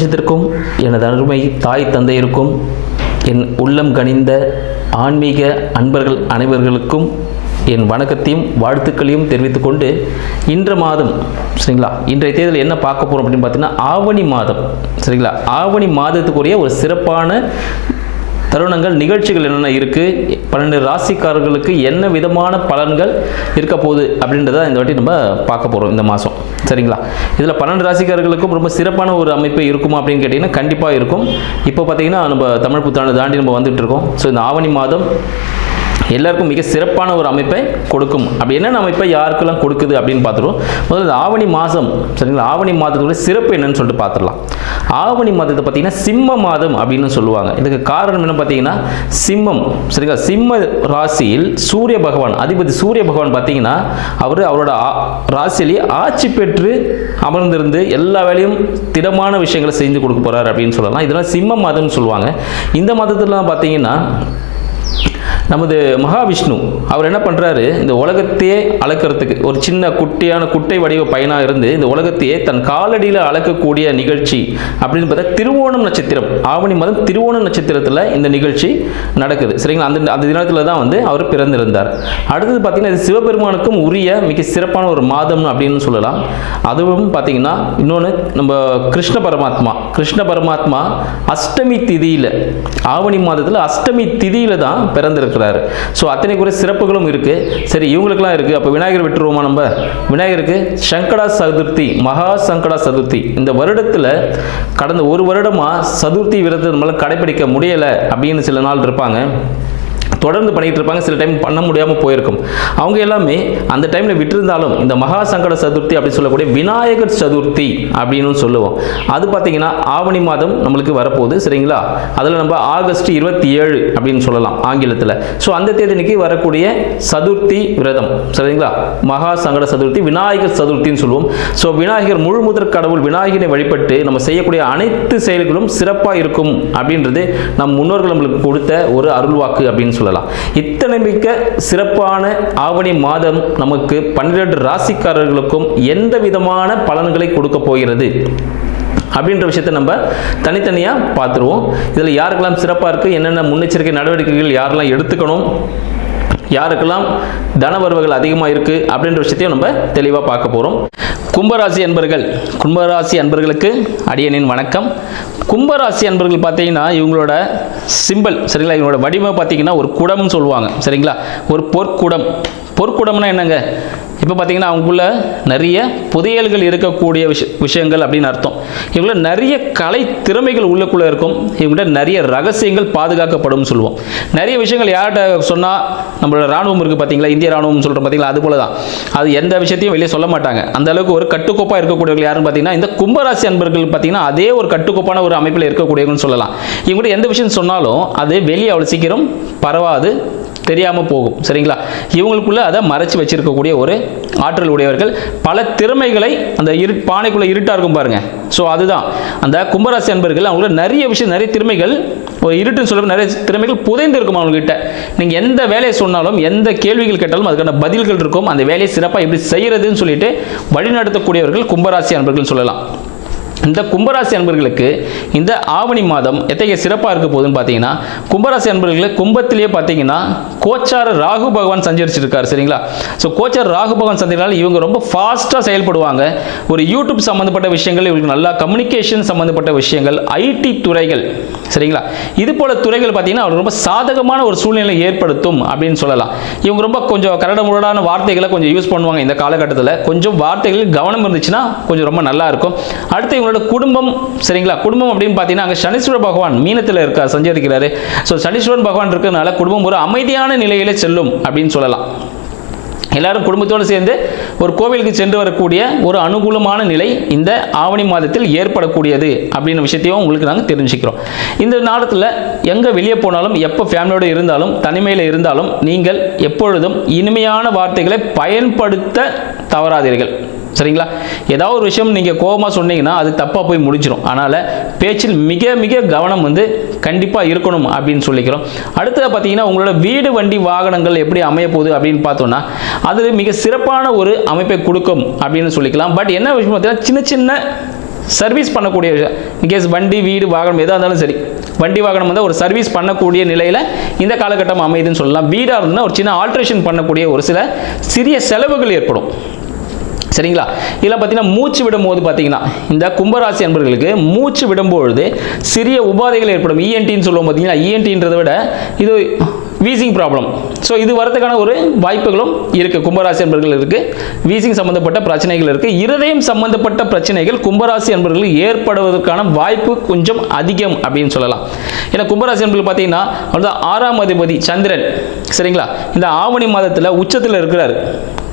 பிரபஞ்சத்திற்கும் எனது அருமை தாய் தந்தையருக்கும் என் உள்ளம் கனிந்த ஆன்மீக அன்பர்கள் அனைவர்களுக்கும் என் வணக்கத்தையும் வாழ்த்துக்களையும் தெரிவித்துக்கொண்டு இன்ற மாதம் சரிங்களா, இன்றைய தேதியில் என்ன பார்க்க போகிறோம் அப்படின்னு பார்த்தீங்கன்னா ஆவணி மாதம் சரிங்களா. ஆவணி மாதத்துக்குரிய ஒரு சிறப்பான தருணங்கள் நிகழ்ச்சிகள் என்னென்ன இருக்குது, 12 ராசிக்காரர்களுக்கு என்ன விதமான பலன்கள் இருக்க போகுது அப்படின்றத இந்த வாட்டி நம்ம பார்க்க போகிறோம் இந்த மாதம் சரிங்களா. இதில் 12 ராசிக்காரர்களுக்கும் ரொம்ப சிறப்பான ஒரு அமைப்பு இருக்குமா அப்படின்னு கேட்டிங்கன்னா கண்டிப்பாக இருக்கும். இப்போ பார்த்தீங்கன்னா நம்ம தமிழ் புத்தாண்டு தாண்டி நம்ம வந்துட்டு இருக்கோம். ஸோ இந்த ஆவணி மாதம் எல்லாருக்கும் மிக சிறப்பான ஒரு அமைப்பை கொடுக்கும். அப்படி என்னென்ன அமைப்பை யாருக்கெல்லாம் கொடுக்குது அப்படின்னு பார்த்துருவோம். முதல்ல இந்த ஆவணி மாதம் சரிங்களா, ஆவணி மாதத்தோட சிறப்பு என்னன்னு சொல்லிட்டு பார்த்துடலாம். ஆவணி மாதத்தை பார்த்தீங்கன்னா சிம்ம மாதம் அப்படின்னு சொல்லுவாங்க. இதுக்கு காரணம் என்ன பார்த்தீங்கன்னா சிம்மம் சரிங்களா. சிம்ம ராசியில் சூரிய பகவான், அதிபதி சூரிய பகவான் பார்த்தீங்கன்னா அவரோட ராசியிலேயே ஆட்சி பெற்று அமர்ந்திருந்து எல்லா வேலையும் திடமான விஷயங்களை செஞ்சு கொடுக்க போறாரு அப்படின்னு சொல்லலாம். இதெல்லாம் சிம்ம மாதம்னு சொல்லுவாங்க. இந்த மாதத்துலாம் பார்த்தீங்கன்னா நமது மகாவிஷ்ணு அவர் என்ன பண்ணுறாரு, இந்த உலகத்தையே அளக்கிறதுக்கு ஒரு சின்ன குட்டியான குட்டை வடிவ பையனாக இருந்து இந்த உலகத்தையே தன் காலடியில் அளக்கக்கூடிய நிகழ்ச்சி அப்படின்னு பார்த்தா திருவோணம் நட்சத்திரம், ஆவணி மாதம் திருவோணம் நட்சத்திரத்தில் இந்த நிகழ்ச்சி நடக்குது சரிங்களா. அந்த தினத்தில் தான் அவர் பிறந்திருந்தார். அடுத்தது பார்த்தீங்கன்னா இது சிவபெருமானுக்கும் உரிய மிக சிறப்பான ஒரு மாதம் அப்படின்னு சொல்லலாம். அதுவும் பார்த்தீங்கன்னா இன்னொன்று நம்ம கிருஷ்ண பரமாத்மா அஷ்டமி திதியில், ஆவணி மாதத்தில் அஷ்டமி திதியில் தான் பிறந்திருக்கிறார். ஸோ அத்தனை கூட சிறப்புகளும் இருக்கு. சரி, இவங்களுக்குலாம் இருக்கு. அப்போ விநாயகர் விட்டுருவோமா? நம்ம விநாயகருக்கு சங்கடா சதுர்த்தி, மகா சங்கடா சதுர்த்தி இந்த வருடத்தில் கடந்த ஒரு வருடமா சதுர்த்தி விரதத்தை நம்மளால கடைபிடிக்க முடியலை அப்படின்னு சில நாள் இருப்பாங்க, தொடர்ந்து பண்ணிட்டு இருப்பாங்க. சில டைம் பண்ண முடியாமல் போயிருக்கும். அவங்க எல்லாமே அந்த டைமில் விட்டுருந்தாலும் இந்த மகா சங்கட சதுர்த்தி அப்படின்னு சொல்லக்கூடிய விநாயகர் சதுர்த்தி அப்படின்னு சொல்லுவோம். அது பார்த்தீங்கன்னா ஆவணி மாதம் நம்மளுக்கு வரப்போகுது சரிங்களா. அதில் நம்ம ஆகஸ்ட் 27 அப்படின்னு சொல்லலாம் ஆங்கிலத்தில். ஸோ அந்த தேதிக்கு வரக்கூடிய சதுர்த்தி விரதம் சரிங்களா, மகா சங்கட சதுர்த்தி விநாயகர் சதுர்த்தின்னு சொல்லுவோம். ஸோ விநாயகர் முழு முதற் கடவுள் விநாயகரை வழிபட்டு நம்ம செய்யக்கூடிய அனைத்து செயல்களும் சிறப்பாக இருக்கும் அப்படின்றது நம் முன்னோர்கள் நம்மளுக்கு கொடுத்த ஒரு அருள்வாக்கு அப்படின்னு சொல்லலாம். இத்தனை மிக்க சிறப்பான ஆவணி மாதம் நமக்கு 12 ராசிக்காரர்களுக்கும் எந்த விதமான பலன்களை கொடுக்க போகிறது அப்படின்ற விஷயத்தை நம்ம தனித்தனியாக பார்த்துருவோம். இதில் யாருக்கெல்லாம் சிறப்பாக இருக்குது, என்னென்ன முன்னெச்சரிக்கை நடவடிக்கைகள் யாரெல்லாம் எடுத்துக்கணும், யாருக்கெல்லாம் தனவரவுகள் அதிகமாக இருக்குது அப்படின்ற விஷயத்தையும் நம்ம தெளிவாக பார்க்க போகிறோம். கும்பராசி அன்பர்களுக்கு அடியனின் வணக்கம். கும்பராசி அன்பர்கள் பார்த்தீங்கன்னா இவங்களோட சிம்பிள் சரிங்களா, இவங்களோட வடிவம் பார்த்தீங்கன்னா ஒரு குடம்னு சொல்லுவாங்க சரிங்களா. ஒரு பொற்குடம்னா என்னங்க, இப்போ பார்த்தீங்கன்னா அவங்களுக்குள்ள நிறைய புதையல்கள் இருக்கக்கூடிய விஷயங்கள் அப்படின்னு அர்த்தம். இவங்கள நிறைய கலை திறமைகள் உள்ளுக்குள்ளே இருக்கும். இவங்கள்ட்ட நிறைய ரகசியங்கள் பாதுகாக்கப்படும் சொல்லுவோம். நிறைய விஷயங்கள் யார்கிட்ட சொன்னால், நம்மளோட ராணுவம் இருக்குது பார்த்தீங்களா, இந்திய ராணுவம் சொல்கிறோம் பார்த்தீங்களா, அது போல தான். அது எந்த விஷயத்தையும் வெளியே சொல்ல மாட்டாங்க. அந்த அளவுக்கு ஒரு கட்டுக்கோப்பாக இருக்கக்கூடியவர்கள் யாருன்னு பார்த்தீங்கன்னா இந்த கும்பராசி அன்பர்கள் பார்த்தீங்கன்னா அதே ஒரு கட்டுக்கோப்பான ஒரு அமைப்பில் இருக்கக்கூடியவங்கன்னு சொல்லலாம். இவங்கள்ட்ட எந்த விஷயம் சொன்னாலும் அது வெளியே அவ்வளோ சீக்கிரம் பரவாது, தெரியாமல் போகும் சரிங்களா. இவங்களுக்குள்ள அதை மறைச்சு வச்சிருக்கக்கூடிய ஒரு ஆற்றல் உடையவர்கள். பல திறமைகளை அந்த பானைக்குள்ள இருட்டா இருக்கும் பாருங்க. ஸோ அதுதான் அந்த கும்பராசி அன்பர்கள். அவங்களோட நிறைய விஷயம், நிறைய திறமைகள், ஒரு இருட்டுன்னு சொல்ல நிறைய திறமைகள் புதைந்து இருக்கும் அவங்ககிட்ட. நீங்க எந்த வேலையை சொன்னாலும், எந்த கேள்விகள் கேட்டாலும் அதுக்கான பதில்கள் இருக்கும். அந்த வேலையை சிறப்பாக எப்படி செய்யறதுன்னு சொல்லிட்டு வழிநடத்தக்கூடியவர்கள் கும்பராசி அன்பர்கள் சொல்லலாம். இந்த கும்பராசி அன்பர்களுக்கு இந்த ஆவணி மாதம் எத்தகைய சிறப்பாக இருக்க போகுதுன்னு பார்த்தீங்கன்னா, கும்பராசி அன்பர்களுக்கு கும்பத்திலேயே பார்த்தீங்கன்னா கோச்சார ராகு பகவான் சஞ்சரிச்சிருக்காரு சரிங்களா. ஸோ கோச்சார ராகு பகவான் சஞ்சரினால இவங்க ரொம்ப ஃபாஸ்ட்டாக செயல்படுவாங்க. ஒரு யூடியூப் சம்மந்தப்பட்ட விஷயங்கள், இவங்களுக்கு நல்லா கம்யூனிகேஷன் சம்மந்தப்பட்ட விஷயங்கள், ஐடி துறைகள் சரிங்களா, இது போல துறைகள் பார்த்தீங்கன்னா அவருக்கு ரொம்ப சாதகமான ஒரு சூழ்நிலை ஏற்படுத்தும் அப்படின்னு சொல்லலாம். இவங்க ரொம்ப கொஞ்சம் கரடுமுரடான வார்த்தைகளை கொஞ்சம் யூஸ் பண்ணுவாங்க. இந்த காலகட்டத்தில் கொஞ்சம் வார்த்தைகளில் கவனம் இருந்துச்சுன்னா கொஞ்சம் ரொம்ப நல்லா இருக்கும். அடுத்து இவங்களோட குடும்பம் சரிங்களா. குடும்பம் அப்படின்னு பார்த்தீங்கன்னா அங்கே சனீஸ்வர பகவான் மீனத்தில் இருக்கார், சஞ்சரிக்கிறாரு. ஸோ சனீஸ்வரன் பகவான் இருக்கிறதுனால குடும்பம் ஒரு அமைதியான நிலையில செல்லும் அப்படின்னு சொல்லலாம். எல்லாரும் குடும்பத்தோடு சேர்ந்து ஒரு கோவிலுக்கு சென்று வரக்கூடிய ஒரு அனுகூலமான நிலை இந்த ஆவணி மாதத்தில் ஏற்படக்கூடியது அப்படின்னு விஷயத்தையும் உங்களுக்கு நாங்கள் தெரிஞ்சுக்கிறோம். இந்த நாளத்தில் எங்கே வெளியே போனாலும், எப்போ ஃபேமிலியோடு இருந்தாலும், தனிமையில் இருந்தாலும் நீங்கள் எப்பொழுதும் இனிமையான வார்த்தைகளை பயன்படுத்த தவறாதீர்கள் சரிங்களா. ஏதாவது ஒரு விஷயம் நீங்கள் கோபமாக சொன்னீங்கன்னா அது தப்பாக போய் முடிச்சிடும். அதனால் பேச்சில் மிக மிக கவனம் கண்டிப்பாக இருக்கணும் அப்படின்னு சொல்லிக்கிறோம். அடுத்தது பார்த்தீங்கன்னா உங்களோட வீடு வண்டி வாகனங்கள் எப்படி அமைய போகுது அப்படின்னு பார்த்தோன்னா அது மிக சிறப்பான ஒரு அமைப்பை கொடுக்கும் அப்படின்னு சொல்லிக்கலாம். பட் என்ன விஷயம் பார்த்தீங்கன்னா சின்ன சின்ன சர்வீஸ் பண்ணக்கூடிய விஷயம். இன்கேஸ் வண்டி வீடு வாகனம் எதாக இருந்தாலும் சரி, வண்டி வாகனம் வந்து ஒரு சர்வீஸ் பண்ணக்கூடிய நிலையில் இந்த காலகட்டம் அமையுதுன்னு சொல்லலாம். வீடாக இருந்ததுன்னா ஒரு சின்ன ஆல்ட்ரேஷன் பண்ணக்கூடிய ஒரு சில சிறிய செலவுகள் ஏற்படும். சரிங்களா? இதில் பார்த்தீங்கன்னா மூச்சு விடும்போது பார்த்தீங்கன்னா இந்த கும்பராசி அன்பர்களுக்கு மூச்சு விடும்பொழுது சிறிய உபாதைகள் ஏற்படும். இஎன்டின்னு சொல்லுவோம் பார்த்தீங்கன்னா, இஎன்டின்றதை விட இது வீசிங் ப்ராப்ளம். ஸோ இது வரதுக்கான ஒரு வாய்ப்புகளும் இருக்குது. கும்பராசி அன்பர்கள் இருக்குது, வீசிங் சம்மந்தப்பட்ட பிரச்சனைகள் இருக்குது. இருதயம் சம்மந்தப்பட்ட பிரச்சனைகள் கும்பராசி அன்பர்கள் ஏற்படுவதற்கான வாய்ப்பு கொஞ்சம் அதிகம் அப்படின்னு சொல்லலாம். ஏன்னா கும்பராசி அன்பர்கள் பார்த்தீங்கன்னா வந்து 6ஆம் அதிபதி சந்திரன், சரிங்களா, இந்த ஆவணி மாதத்தில் உச்சத்தில் இருக்கிறார்.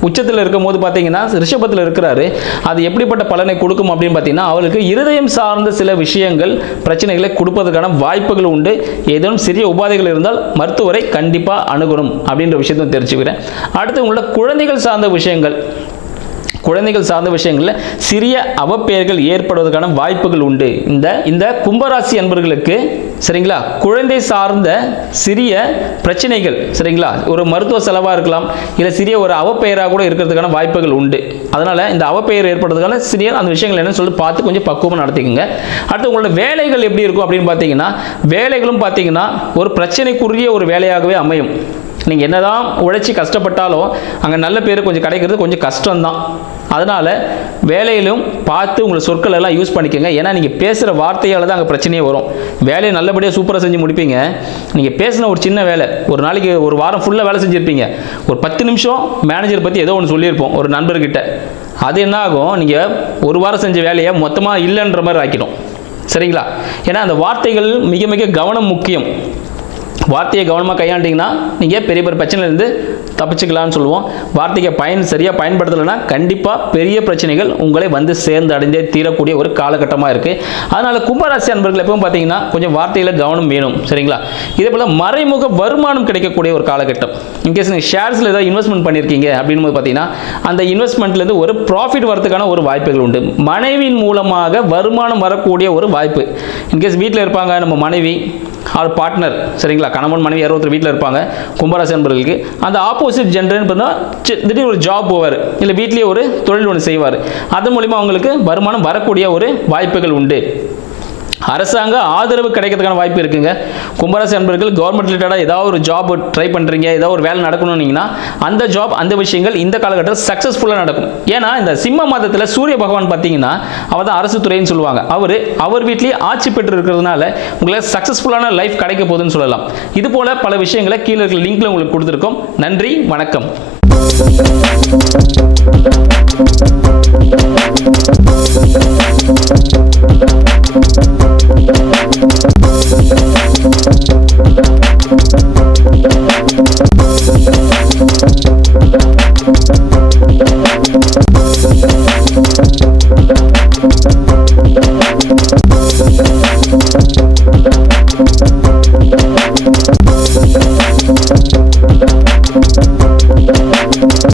உச்சத்தில் இருக்கும் போது பார்த்தீங்கன்னா ரிஷபத்தில் இருக்கிறாரு. அது எப்படிப்பட்ட பலனை கொடுக்கும் அப்படின்னு பார்த்தீங்கன்னா, அவளுக்கு இருதயம் சார்ந்த சில விஷயங்கள் பிரச்சனைகளை கொடுப்பதற்கான வாய்ப்புகள் உண்டு. ஏதேனும் சிறிய உபாதைகள் இருந்தால் மருத்துவரை கண்டிப்பாக அணுகணும் அப்படின்ற விஷயத்தை தெரிஞ்சுக்கிறேன். அடுத்து உங்களோட குழந்தைகள் சார்ந்த விஷயங்களில் சிறிய அவப்பெயர்கள் ஏற்படுவதற்கான வாய்ப்புகள் உண்டு. இந்த கும்பராசி அன்பர்களுக்கு சரிங்களா, குழந்தை சார்ந்த சிறிய பிரச்சனைகள், சரிங்களா, ஒரு மருத்துவ செலவாக இருக்கலாம், இல்லை சிறிய ஒரு அவப்பெயராக கூட இருக்கிறதுக்கான வாய்ப்புகள் உண்டு. அதனால் இந்த அவப்பெயர் ஏற்படுறதுக்கான சிறிய அந்த விஷயங்கள் என்னன்னு சொல்லி பார்த்து கொஞ்சம் பக்குவமாக நடத்திக்கோங்க. அடுத்து உங்களோட வேலைகள் எப்படி இருக்கும் அப்படின்னு பார்த்தீங்கன்னா, வேலைகளும் பார்த்தீங்கன்னா ஒரு பிரச்சனைக்குரிய ஒரு வேலையாகவே அமையும். நீங்கள் என்னதான் உழைச்சி கஷ்டப்பட்டாலும் அங்கே நல்ல பேர் கொஞ்சம் கிடைக்கிறது கொஞ்சம் கஷ்டம்தான். அதனால் வேலையிலும் பார்த்து உங்களை சொற்கள் எல்லாம் யூஸ் பண்ணிக்கோங்க. ஏன்னா நீங்கள் பேசுகிற வார்த்தையால் தான் அங்கே பிரச்சனையே வரும். வேலையை நல்லபடியாக சூப்பராக செஞ்சு முடிப்பீங்க. நீங்கள் பேசின ஒரு சின்ன வேலை, ஒரு நாளைக்கு ஒரு வாரம் ஃபுல்லாக வேலை செஞ்சுருப்பீங்க, ஒரு 10 நிமிஷம் மேனேஜர் பற்றி ஏதோ ஒன்று சொல்லியிருப்போம் ஒரு நண்பர்கிட்ட. அது என்ன ஆகும், நீங்கள் ஒரு வாரம் செஞ்ச வேலையை மொத்தமாக இல்லைன்ற மாதிரி ஆக்கிடும். சரிங்களா? ஏன்னா அந்த வார்த்தைகள் மிக மிக கவனம் முக்கியம். வார்த்தையை கவனமாக கையாண்டிங்கன்னா நீங்கள் பெரிய பெரிய பிரச்சனையிலேருந்து தப்பிச்சுக்கலாம்னு சொல்லுவோம். வார்த்தையை சரியாக பயன்படுத்தலைன்னா கண்டிப்பாக பெரிய பிரச்சனைகள் உங்களை வந்து சேர்ந்து அடைந்தே தீரக்கூடிய ஒரு காலகட்டமாக இருக்குது. அதனால் கும்பராசி அன்பர்கள் எப்பவும் பார்த்தீங்கன்னா கொஞ்சம் வார்த்தையில் கவனம் வேணும். சரிங்களா? இதே போல் மறைமுக வருமானம் கிடைக்கக்கூடிய ஒரு காலகட்டம். இன்கேஸ் நீங்கள் ஷேர்ஸில் ஏதாவது இன்வெஸ்ட்மெண்ட் பண்ணியிருக்கீங்க அப்படின்னு போது பார்த்தீங்கன்னா அந்த இன்வெஸ்ட்மெண்ட்லேருந்து ஒரு ப்ராஃபிட் வரதுக்கான ஒரு வாய்ப்புகள் உண்டு. மனைவியின் மூலமாக வருமானம் வரக்கூடிய ஒரு வாய்ப்பு. இன்கேஸ் வீட்டில் இருப்பாங்க நம்ம மனைவி ஆர் பார்ட்னர், சரிங்களா, கணவன் மனைவி 60 வீட்டில் இருப்பாங்க கும்பராசி அன்பர்களுக்கு. அந்த ஆப்போசிட் ஜெண்டர்னு பார்த்தா திடீர்னு ஒரு ஜாப் போவார், இல்லை வீட்லேயே ஒரு தொழில் ஒன்று செய்வார். அதன் மூலிமா அவங்களுக்கு வருமானம் வரக்கூடிய ஒரு வாய்ப்புகள் உண்டு. அரசாங்க ஆதரவு கிடைக்கிறதுக்கான வாய்ப்பு இருக்குங்க. கும்பராசி அன்பர்கள் கவர்மெண்ட் ரிலேட்டடாக ஏதாவது ஒரு ஜாப் ட்ரை பண்ணுறீங்க, ஏதாவது ஒரு வேலை நடக்கணும்னீங்கன்னா அந்த ஜாப் அந்த விஷயங்கள் இந்த காலகட்டத்தில் சக்ஸஸ்ஃபுல்லாக நடக்கும். ஏன்னா இந்த சிம்ம மாதத்தில் சூரிய பகவான் பார்த்தீங்கன்னா அவர் தான் அரசு துறைன்னு சொல்லுவாங்க. அவர் வீட்லேயே ஆட்சி பெற்று இருக்கிறதுனால உங்களுக்கு சக்ஸஸ்ஃபுல்லான லைஃப் கிடைக்க போகுதுன்னு சொல்லலாம். இது போல பல விஷயங்களை கீழே இருக்கிற லிங்க்ல உங்களுக்கு கொடுத்துருக்கோம். நன்றி, வணக்கம்.